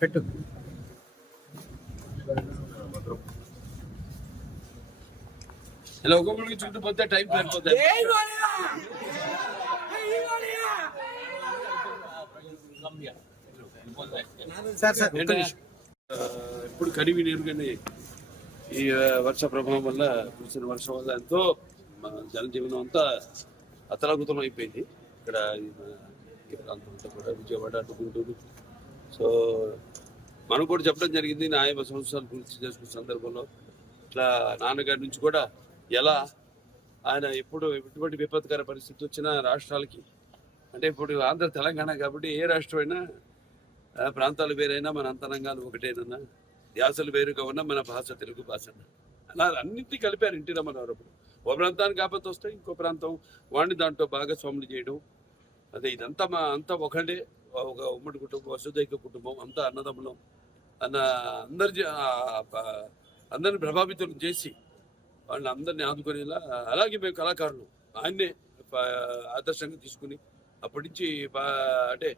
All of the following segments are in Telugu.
పెట్టు. ఇలా ఒక్కొక్కరికి చుట్టుపోతే టైం సరిపోతుంది. ఇప్పుడు కడివి నీరుగానే ఈ వర్ష ప్రభావం వల్ల కురిసిన వర్షం వల్ల ఎంతో జనజీవనం అంతా అతలాకుతలం అయిపోయింది. ఇక్కడ ఈ ప్రాంతం అంతా కూడా విజయవాడ అటు గుంటూరు. సో మనం కూడా చెప్పడం జరిగింది 50 సంవత్సరాలు పూర్తి చేసుకున్న సందర్భంలో ఇట్లా నాన్నగారి నుంచి కూడా ఎలా ఆయన ఎప్పుడు ఎటువంటి విపత్కర పరిస్థితి వచ్చినా రాష్ట్రాలకి, అంటే ఇప్పుడు ఆంధ్ర తెలంగాణ కాబట్టి ఏ రాష్ట్రం అయినా ప్రాంతాలు వేరైనా మన అంతరంగాలు ఒకటేనన్నా, ధ్యాసలు వేరుగా ఉన్నా మన భాష తెలుగు భాష అలా అన్నింటినీ కలిపారు ఎన్టీ రామారావు. ఓ ప్రాంతానికి ఆపత్తి వస్తే ఇంకో ప్రాంతం వాడిని దాంట్లో భాగస్వాములు చేయడం, అదే ఇదంతా అంతా ఒకటే, ఒక ఉమ్మడి కుటుంబం, వసుదైక కుటుంబం, అంతా అన్నదమ్ములం అన్న అందరిని ప్రభావితం చేసి వాళ్ళని అందరినీ ఆదుకునేలా. అలాగే మేము కళాకారులు ఆయన్నే ఆదర్శంగా తీసుకుని అప్పటి నుంచి అంటే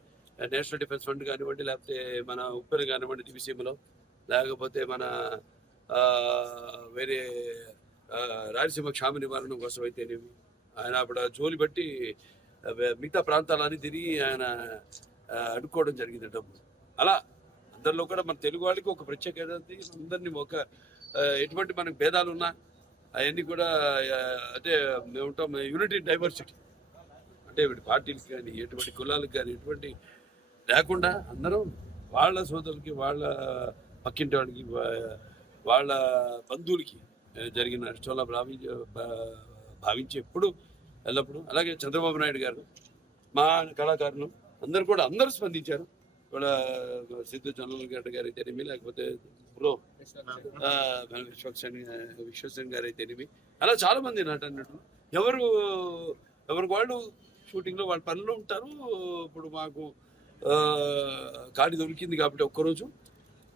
నేషనల్ డిఫెన్స్ ఫండ్ కానివ్వండి, లేకపోతే మన ఉప్పెన కానివ్వండి దివిసీమలో, లేకపోతే మన వేరే రాయలసీమ క్షామ నివారణ కోసం అయితేనేమి ఆయన అప్పుడు జోలి బట్టి మిగతా ప్రాంతాలన్నీ తిరిగి ఆయన అడుక్కోవడం జరిగింది డబ్బు. అలా అందరిలో కూడా మన తెలుగు వాళ్ళకి ఒక ప్రత్యేకత, అందరినీ ఒక ఎటువంటి మనకు భేదాలు ఉన్నా అవన్నీ కూడా అంటే మేము ఉంటాం యూనిటీ డైవర్సిటీ, అంటే పార్టీలకు కానీ ఎటువంటి కులాలకు కానీ ఎటువంటి లేకుండా అందరం వాళ్ళ సోదరులకి, వాళ్ళ పక్కింటి వాడికి, వాళ్ళ బంధువులకి జరిగిన నష్టంలా భావించి ఎప్పుడు ఎల్లప్పుడు. అలాగే చంద్రబాబు నాయుడు గారు, మా కళాకారులు అందరూ స్పందించారు. వాళ్ళ సిద్ధు చంద్రబాబు గారు అయితేనేమి, లేకపోతే బ్రో విశ్వసేన్ గారు అయితేనేమి, అలా చాలా మంది అన్నట్టు ఎవరు వాళ్ళు షూటింగ్లో వాళ్ళ పనులు ఉంటారు. ఇప్పుడు మాకు ఖాళీ దొరికింది కాబట్టి ఒక్కరోజు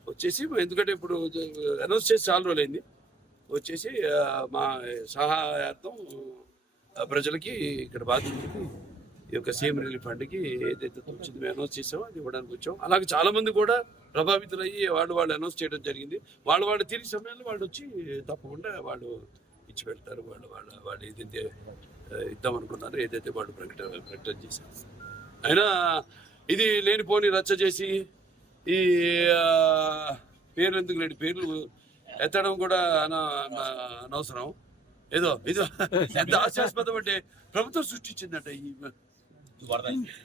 వచ్చేసి, ఎందుకంటే ఇప్పుడు అనౌన్స్ చేసి చాలా రోజులైంది, వచ్చేసి మా సహాయార్థం ప్రజలకి ఇక్కడ బాధితులకి ఈ యొక్క సీఎం రిలీఫ్ ఫండ్కి ఏదైతే వచ్చింది మేము అనౌన్స్ చేసామో అది ఇవ్వడానికి వచ్చాం. అలాగే చాలా మంది కూడా ప్రభావితులయ్యి వాళ్ళు అనౌన్స్ చేయడం జరిగింది. వాళ్ళు తిరిగి సమయంలో వాళ్ళు వచ్చి తప్పకుండా వాళ్ళు ఇచ్చి పెడతారు. వాళ్ళు ఏదైతే ఇద్దామనుకున్నారో, ఏదైతే వాళ్ళు ప్రకటన చేశారు. అయినా ఇది లేనిపోని రచ్చ చేసి ఈ పేర్లు ఎందుకు లేని పేర్లు ఎత్తడం కూడా అనవసరం. ఏదో ఎంత హాస్యాస్పదం అంటే ప్రభుత్వం సృష్టించిందట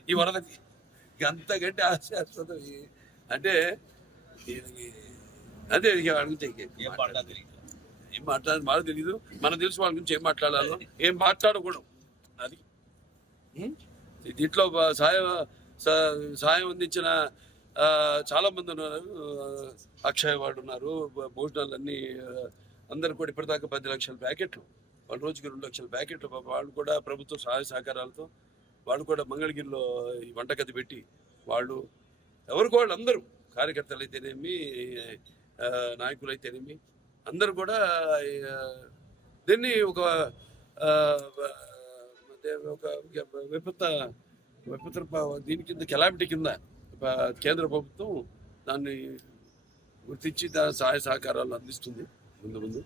ఈ వరదకి, అంతకంటే హాస్యాస్పదం అంటే అదే అడిగితే ఏం మాట్లాడాలి మాకు తెలియదు. మనకు తెలుసు వాళ్ళ గురించి ఏం మాట్లాడాలో, ఏం మాట్లాడకూడదు. అది దీంట్లో సాయం అందించిన చాలా మంది ఉన్నారు. అక్షయ్ వాడు ఉన్నారు, భోజనాలన్నీ అందరు కూడా ఇప్పటిదాకా 10 లక్షల ప్యాకెట్లు, వాళ్ళ రోజుకి 2 లక్షల ప్యాకెట్లు. వాళ్ళు కూడా ప్రభుత్వ సహాయ సహకారాలతో వాళ్ళు కూడా మంగళగిరిలో ఈ వంటగది పెట్టి వాళ్ళు వాళ్ళు అందరూ కార్యకర్తలు అయితేనేమి, నాయకులు అయితేనేమి, అందరూ కూడా దీన్ని ఒక విపత్తు దీని కింద కెలామిటీ కింద కేంద్ర ప్రభుత్వం దాన్ని గుర్తించి దాని సహాయ సహకారాలు అందిస్తుంది ముందు.